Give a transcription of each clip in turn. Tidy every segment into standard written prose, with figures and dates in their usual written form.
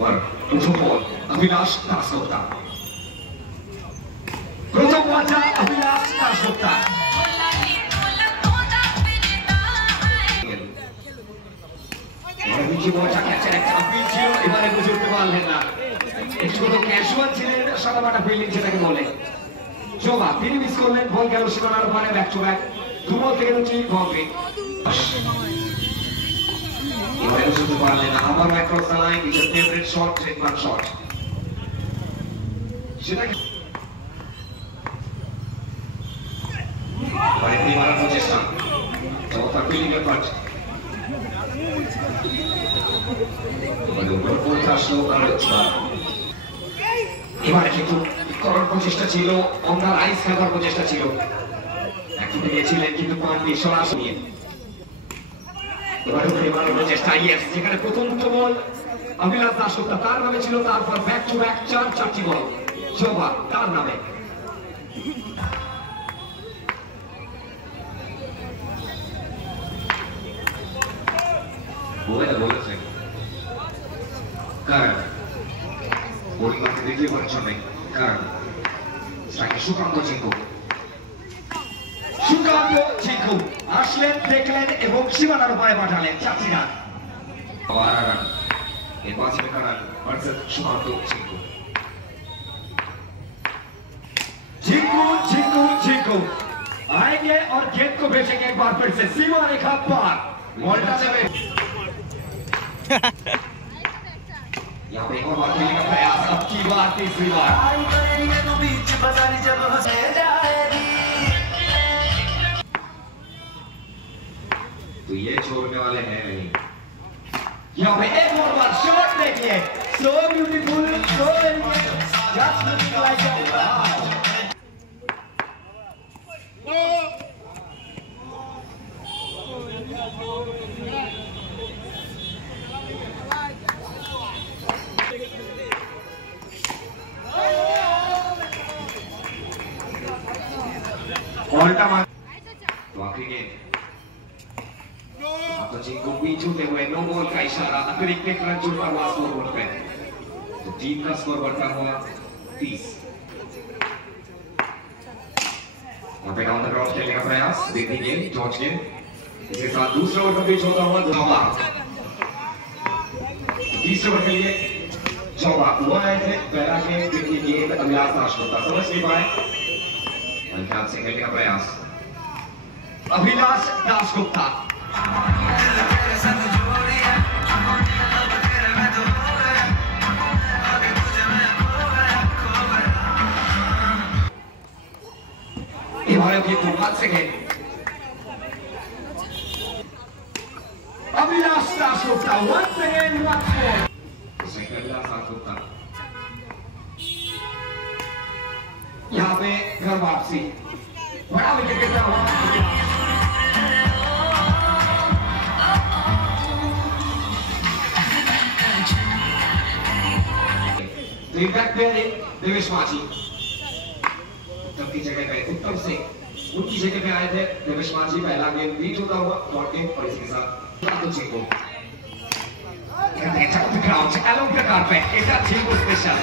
over প্রথম বল অভিলাষ দাসগুপ্তা প্রথম বলটা অভিলাষ দাসগুপ্তা নিচে বলটা ক্যাচের একটা আপিল ছিল এবারে বুঝতে পারলেন না একটু তো ক্যাজুয়াল ছিলেন সাদামাটা ফিল্ডিং যেটাকে বলে জোবা তিনি মিস করলেন বল গেল সীমানার ওপারে ব্যাক টু ব্যাক দু বল থেকে দুটি বাউন্ডারি এবারে বুঝতে পারলেন না আবার across the line is a favourite shot trademark shot সেটা এবারে তিনি মারার প্রচেষ্টা চমৎকার ফিল্ডিং এফার্ট এবারে কিন্তু করার প্রচেষ্টা ছিল অন্যার আইস খেলার প্রচেষ্টা ছিল একটু গিয়েছিলেন কিন্তু পাননি সরাসরি এবারে মারার প্রচেষ্টা ইয়েস যেখানে প্রথম দুটো বল অভিলাষ দাসগুপ্তা তার নামে ছিল তারপর ব্যাক টু ব্যাক চারটি বল জোবা তার নামে বলেছে কারণ বোলিং আপনি দেখলে পারছেন না কারণ সুকান্ত চিঙ্কু আসলেন দেখলেন এবং সীমানার উপরে পাঠালেন চাচ্ছি না এই পাঁচের কারণ ভার্সেস সুকান্ত चिंकू आएंगे और गेंद को भेजेंगे एक बार फिर से सीमा रेखा पार बॉल्टा लेवे यहाँ पे एक और बार खेलने का प्रयास अब की बार तीसरी बार तो ये छोड़ने वाले हैं नहीं यहाँ पे एक और बार शॉट देखिए so beautiful so elegant just looking like a wow तो आखिरी गेंद तो चिंकू पीछू थे हुए नो बॉल का इशारा अतिरिक्त एक रन जुड़ता हुआ स्कोर बोर्ड पे तो टीम का स्कोर बढ़ता हुआ 30 यहाँ पे डाउन द ग्राउंड खेलने का प्रयास देखनी गेंद जॉर्ज गेंद इसके साथ दूसरा ओवर पिच होता हुआ जवाब तीसरे ओवर के लिए जवाब हुआ है थे पहला गेंद देखनी गेंद अभिलाष दासगुप्ता समझ नहीं पाए ख्याल से खेलने का प्रयास Abhilash Dasgupta Abhilash Dasgupta once again once more यहाँ पे घर वापसी बड़ा विकेट गिरता हुआ इम्पैक्ट प्लेयर देवेश माझी उत्तम की जगह पे उत्तम से उनकी जगह पे आए थे देवेश माझी पहला गेंद बीट होता हुआ डॉट गेंद और इसके साथ Chinku ground along the carpet it's a Chinku special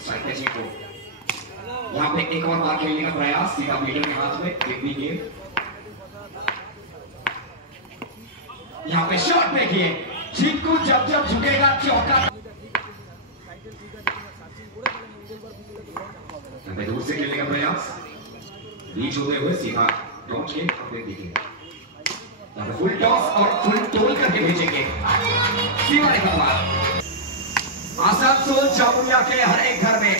side पे चिंकू यहाँ पे एक और बार खेलने का प्रयास सीधा मीडल के हाथ में देखनी गेंद यहाँ पे शॉट देखिए चिंकू जब जब झुकेगा चौका दूर से खेलने का प्रयास बीच होते हुए सीधा डॉट गेंद अपने देखिए फुल टॉस और फुल टोल करके भेजेंगे सीमा रेखा पार आसनसोल जामुनिया के हर एक घर में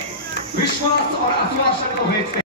विश्वास और आश्वासन को भेजते